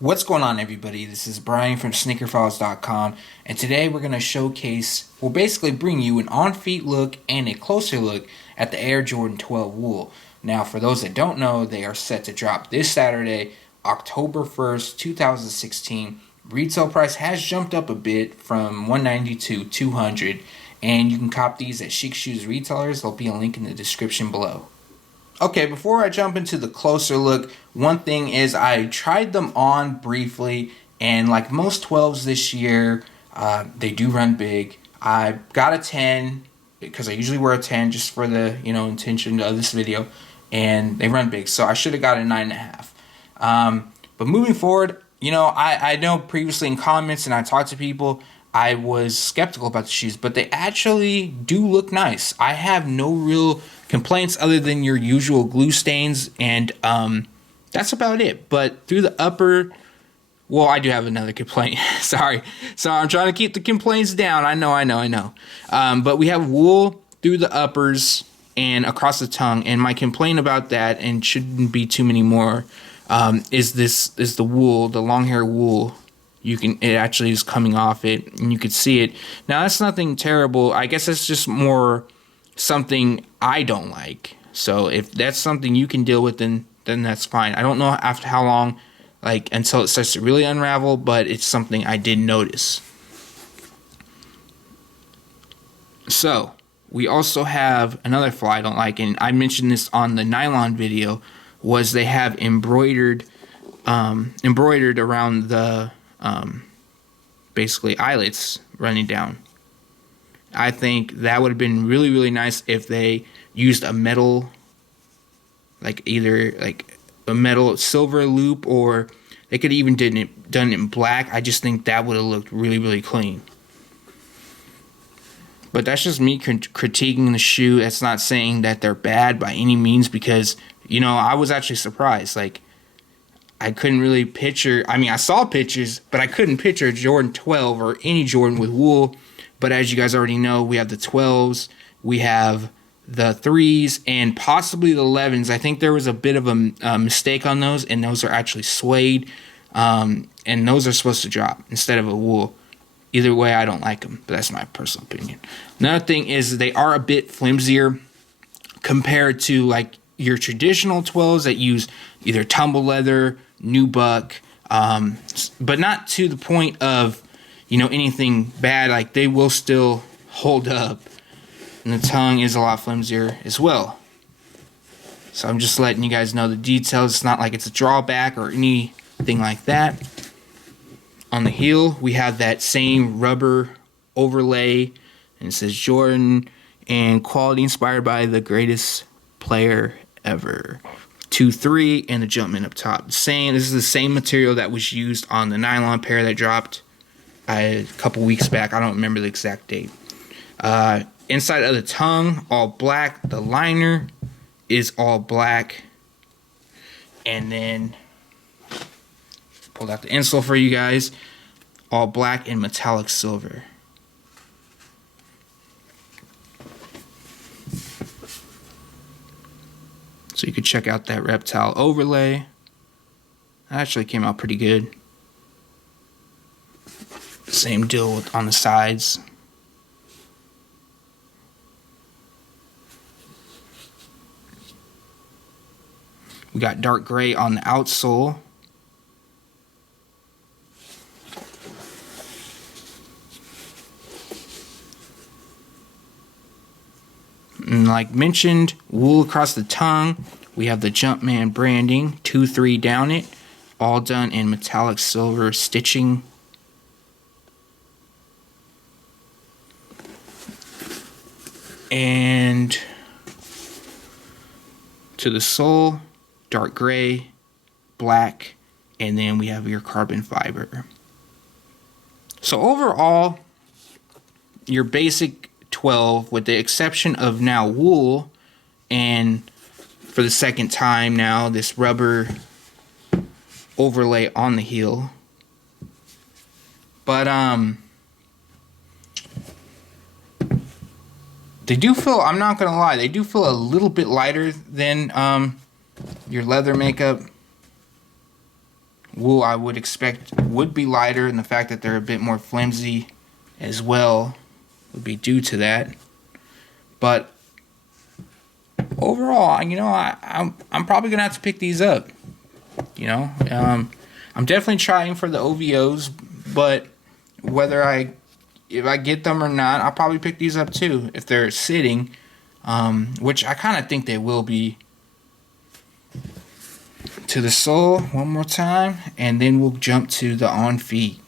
What's going on, everybody? This is Brian from SneakerFiles.com, and today we're going to showcase, we'll basically bring you an on-feet look and a closer look at the Air Jordan 12 wool. Now, for those that don't know, they are set to drop this Saturday, October 1st, 2016. Retail price has jumped up a bit from $190 to $200, and you can cop these at Chic Shoes retailers. There'll be a link in the description below. Okay, before I jump into the closer look, one thing is I tried them on briefly, and like most 12s this year, they do run big. I got a 10 because I usually wear a 10 just for the intention of this video, and they run big, so I should have got a 9.5. But moving forward, I know previously in comments and I talked to people, I was skeptical about the shoes, but they actually do look nice. I have no real complaints other than your usual glue stains, and that's about it. But through the upper, well, I do have another complaint. Sorry, I'm trying to keep the complaints down. I know. But we have wool through the uppers and across the tongue, and my complaint about that, and shouldn't be too many more, is the wool, the long hair wool. It actually is coming off it, and you can see it. Now, that's nothing terrible. I guess that's just more something I don't like. So if that's something you can deal with, then that's fine. I don't know after how long, until it starts to really unravel, but it's something I did notice. So we also have another flaw I don't like, and I mentioned this on the nylon video, was they have embroidered around the basically eyelets running down. I think that would have been really, really nice if they used a metal, either a metal silver loop, or they could even done it in black. I just think that would have looked really, really clean. But that's just me critiquing the shoe. That's not saying that they're bad by any means, because I was actually surprised. I couldn't really picture. I mean, I saw pictures, but I couldn't picture a Jordan 12 or any Jordan with wool. But as you guys already know, we have the 12s, we have the 3s, and possibly the 11s. I think there was a bit of a mistake on those, and those are actually suede, and those are supposed to drop instead of a wool. Either way, I don't like them, but that's my personal opinion. Another thing is they are a bit flimsier compared to your traditional 12s that use either tumble leather, nubuck, but not to the point of anything bad. They will still hold up, and the tongue is a lot flimsier as well. So I'm just letting you guys know the details. It's not like it's a drawback or anything like that. On the heel, we have that same rubber overlay, and it says Jordan and quality inspired by the greatest player ever. 2-3 and the Jumpman up top. This is the same material that was used on the nylon pair that dropped a couple weeks back. I don't remember the exact date. Inside of the tongue, all black. The liner is all black. And then pulled out the insole for you guys. All black and metallic silver. So you could check out that reptile overlay. That actually came out pretty good. Same deal on the sides. We got dark gray on the outsole. And like mentioned, wool across the tongue. We have the Jumpman branding, 2-3 down it, all done in metallic silver stitching. And to the sole, dark gray, black, and then we have your carbon fiber. So overall, your basic 12, with the exception of now wool, and for the second time now this rubber overlay on the heel. But they do feel, I'm not gonna lie, they do feel a little bit lighter than your leather makeup. Wool I would expect would be lighter, and the fact that they're a bit more flimsy as well would be due to that. But overall, you know, I'm probably gonna have to pick these up. You know, I'm definitely trying for the OVOs, but if I get them or not, I'll probably pick these up too if they're sitting, which I kind of think they will be. To the sole one more time, and then we'll jump to the on feet.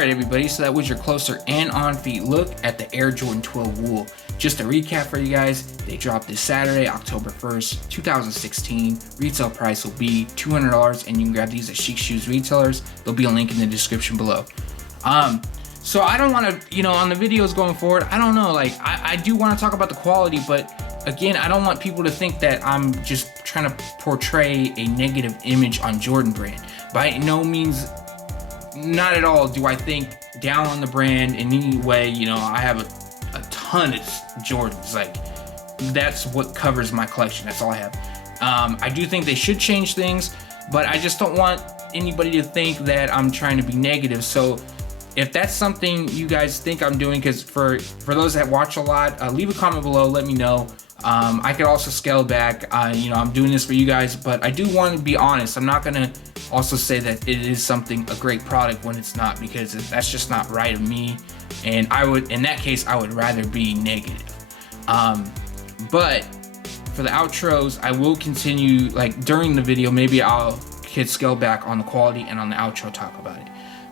Everybody, so that was your closer and on feet look at the Air Jordan 12 Wool. Just to recap for you guys, they dropped this Saturday, October 1st, 2016. Retail price will be $200, and you can grab these at Chic Shoes retailers. There'll be a link in the description below. So I don't want to, you know, on the videos going forward, I don't know, like I do want to talk about the quality, but again, I don't want people to think that I'm just trying to portray a negative image on Jordan brand. By no means, not at all do I think down on the brand in any way. You know, I have a ton of Jordans. Like, that's what covers my collection. That's all I have. I do think they should change things, but I just don't want anybody to think that I'm trying to be negative. So if that's something you guys think I'm doing, because for those that watch a lot, leave a comment below, let me know. I could also scale back. You know, I'm doing this for you guys, but I do want to be honest. I'm not gonna also say that it is a great product when it's not, because that's just not right of me. And in that case, I would rather be negative. But for the outros, I will continue, like during the video, maybe could scale back on the quality, and on the outro talk about it.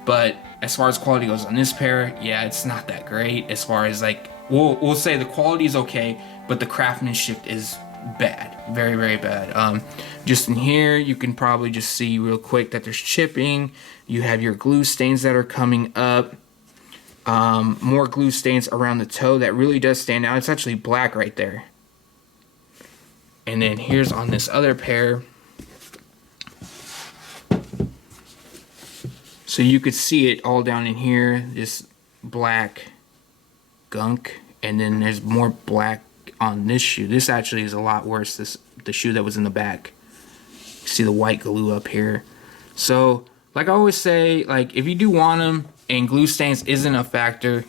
But as far as quality goes on this pair, yeah, it's not that great. As far as like, we'll say the quality is okay, but the craftsmanship is bad, very, very bad. Just in here, you can probably just see real quick that there's chipping. You have your glue stains that are coming up. More glue stains around the toe that really does stand out. It's actually black right there. And then here's on this other pair. So you could see it all down in here, this black gunk, and then there's more black on this shoe. This actually is a lot worse, the shoe that was in the back. You see the white glue up here. So like I always say, like if you do want them and glue stains isn't a factor,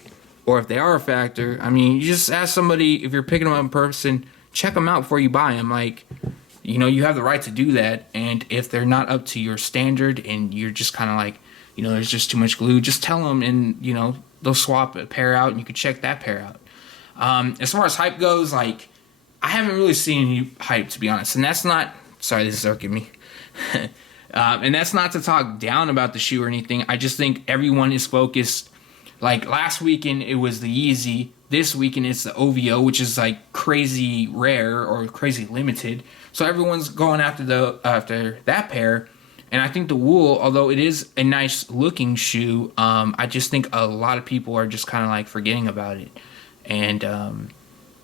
or if they are a factor, I mean, you just ask somebody, if you're picking them up in person, check them out before you buy them. Like, you know, you have the right to do that. And if they're not up to your standard and you're just kind of like, you know, there's just too much glue, just tell them, and you know, they'll swap a pair out and you can check that pair out. As far as hype goes, like, I haven't really seen any hype, to be honest. And that's not, sorry, this is irking me. And that's not to talk down about the shoe or anything. I just think everyone is focused. Like last weekend, it was the Yeezy. This weekend, it's the OVO, which is like crazy rare or crazy limited. So everyone's going after that pair. And I think the Wool, although it is a nice looking shoe, I just think a lot of people are just kind of like forgetting about it. And,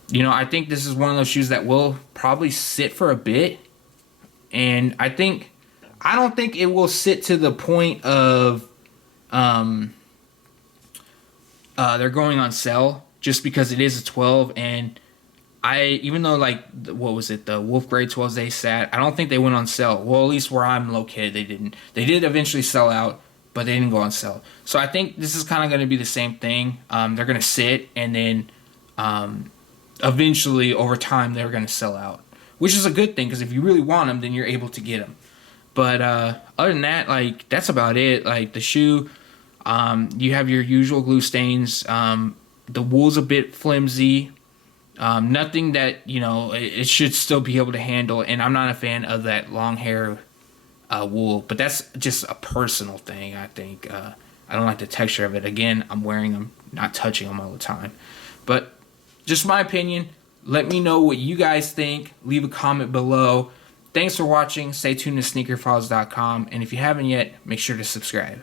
you know, I think this is one of those shoes that will probably sit for a bit. And I don't think it will sit to the point of they're going on sale, just because it is a 12. And even though, like, what was it, the Wolf Grade 12s they sat, I don't think they went on sale. Well, at least where I'm located, they didn't. They did eventually sell out, but they didn't go on sale. So I think this is kind of going to be the same thing. They're going to sit, and then eventually, over time, they're going to sell out, which is a good thing, because if you really want them, then you're able to get them. But other than that, like, that's about it. Like, the shoe, You have your usual glue stains. The wool's a bit flimsy. Nothing that, it should still be able to handle. And I'm not a fan of that long hair wool, but that's just a personal thing, I think. I don't like the texture of it. Again, I'm wearing them, not touching them all the time. But just my opinion. Let me know what you guys think. Leave a comment below. Thanks for watching. Stay tuned to SneakerFiles.com. And if you haven't yet, make sure to subscribe.